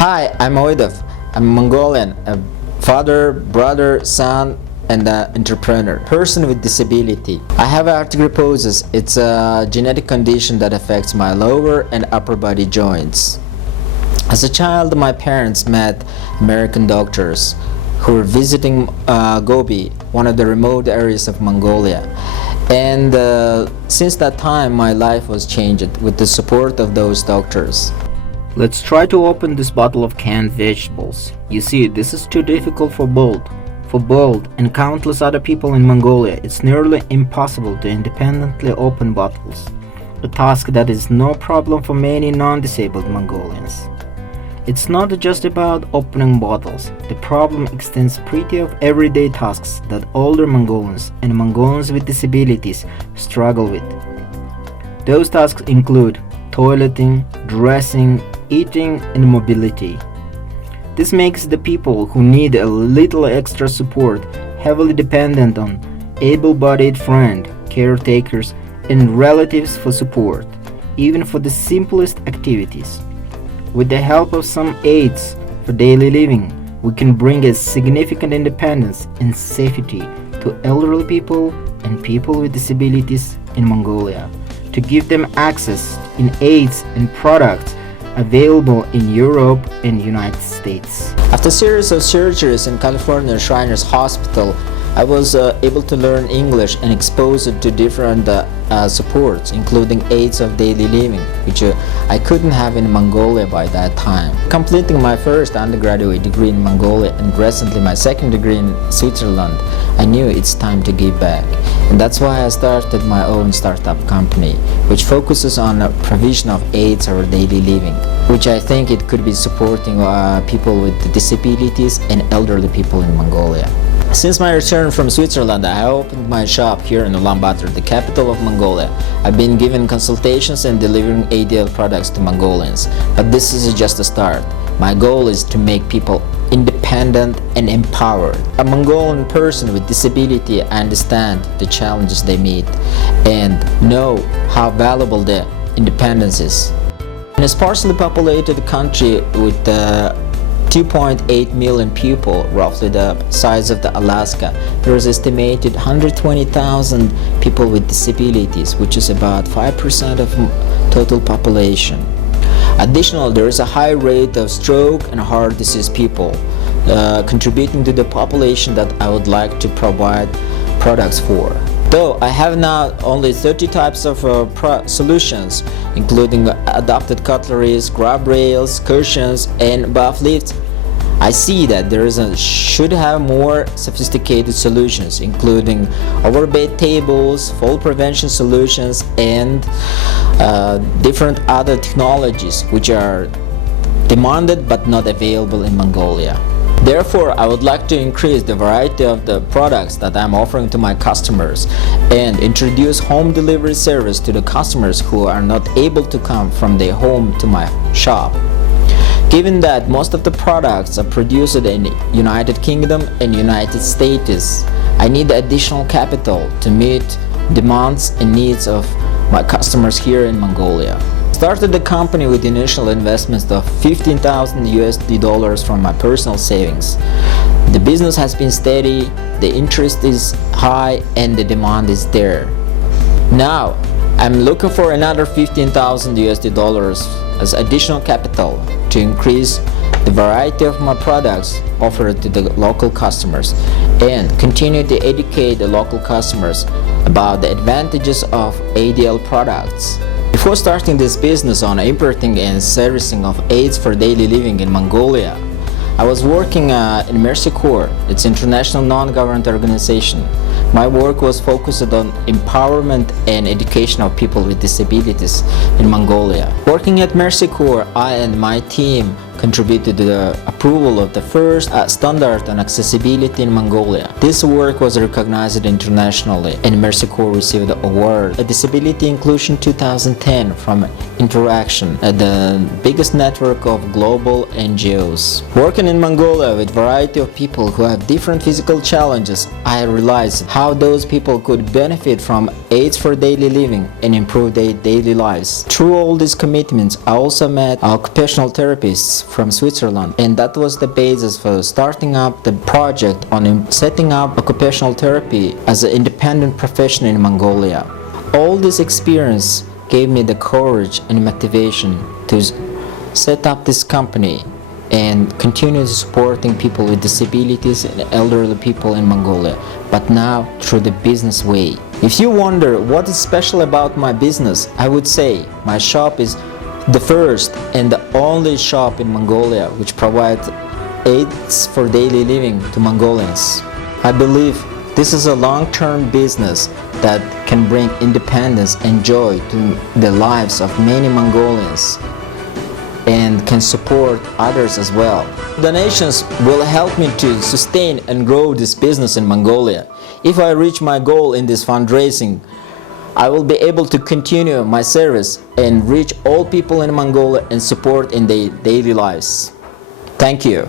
Hi, I'm Oidov. I'm Mongolian, a father, brother, son, and an entrepreneur, person with disability. I have arthrogryposis. It's a genetic condition that affects my lower and upper body joints. As a child, my parents met American doctors who were visiting Gobi, one of the remote areas of Mongolia. And since that time, my life was changed with the support of those doctors. Let's try to open this bottle of canned vegetables. You see, this is too difficult for Bolt. For Bolt and countless other people in Mongolia, it's nearly impossible to independently open bottles. A task that is no problem for many non-disabled Mongolians. It's not just about opening bottles. The problem extends pretty of everyday tasks that older Mongolians and Mongolians with disabilities struggle with. Those tasks include toileting, dressing, eating, and mobility. This makes the people who need a little extra support heavily dependent on able-bodied friends, caretakers, and relatives for support, even for the simplest activities. With the help of some aids for daily living, we can bring a significant independence and safety to elderly people and people with disabilities in Mongolia, to give them access in aids and products available in Europe and United States. After a series of surgeries in California Shriners Hospital, I was able to learn English and exposed to different supports, including aids of daily living, which I couldn't have in Mongolia by that time. Completing my first undergraduate degree in Mongolia and recently my second degree in Switzerland, I knew it's time to give back. And that's why I started my own startup company, which focuses on provision of aids or daily living, which I think it could be supporting people with disabilities and elderly people in Mongolia. Since my return from Switzerland, I opened my shop here in Ulaanbaatar, the capital of Mongolia. I've been giving consultations and delivering ADL products to Mongolians, but this is just a start. My goal is to make people independent and empowered. A Mongolian person with disability, I understand the challenges they meet and know how valuable the independence is. In a sparsely populated country with 2.8 million people, roughly the size of Alaska, there is estimated 120,000 people with disabilities, which is about 5% of total population. Additionally, there is a high rate of stroke and heart disease people, contributing to the population that I would like to provide products for. Though I have now only 30 types of solutions, including adapted cutleries, grab rails, cushions, and buff lifts, I see that there should have more sophisticated solutions, including overbed tables, fall prevention solutions, and different other technologies which are demanded but not available in Mongolia. Therefore, I would like to increase the variety of the products that I'm offering to my customers and introduce home delivery service to the customers who are not able to come from their home to my shop. Given that most of the products are produced in the United Kingdom and United States, I need additional capital to meet demands and needs of my customers here in Mongolia. Started the company with initial investments of $15,000 from my personal savings. The business has been steady, the interest is high, and the demand is there. Now, I'm looking for another $15,000 as additional capital to increase the variety of my products offered to the local customers and continue to educate the local customers about the advantages of ADL products. Before starting this business on importing and servicing of aids for daily living in Mongolia, I was working in Mercy Corps. It's an international non-government organization. My work was focused on empowerment and education of people with disabilities in Mongolia. Working at Mercy Corps, I and my team contributed to the approval of the first standard on accessibility in Mongolia. This work was recognized internationally and Mercy Corps received the award, a Disability Inclusion 2010 from Interaction, the biggest network of global NGOs. Working in Mongolia with a variety of people who have different physical challenges, I realized how those people could benefit from aids for daily living and improve their daily lives. Through all these commitments, I also met occupational therapists from Switzerland, and that was the basis for starting up the project on setting up occupational therapy as an independent profession in Mongolia. All this experience gave me the courage and motivation to set up this company and continue supporting people with disabilities and elderly people in Mongolia, but now through the business way. If you wonder what is special about my business, I would say my shop is the first and the only shop in Mongolia which provides aids for daily living to Mongolians. I believe this is a long-term business that can bring independence and joy to the lives of many Mongolians and can support others as well. Donations will help me to sustain and grow this business in Mongolia. If I reach my goal in this fundraising, I will be able to continue my service and reach all people in Mongolia and support in their daily lives. Thank you.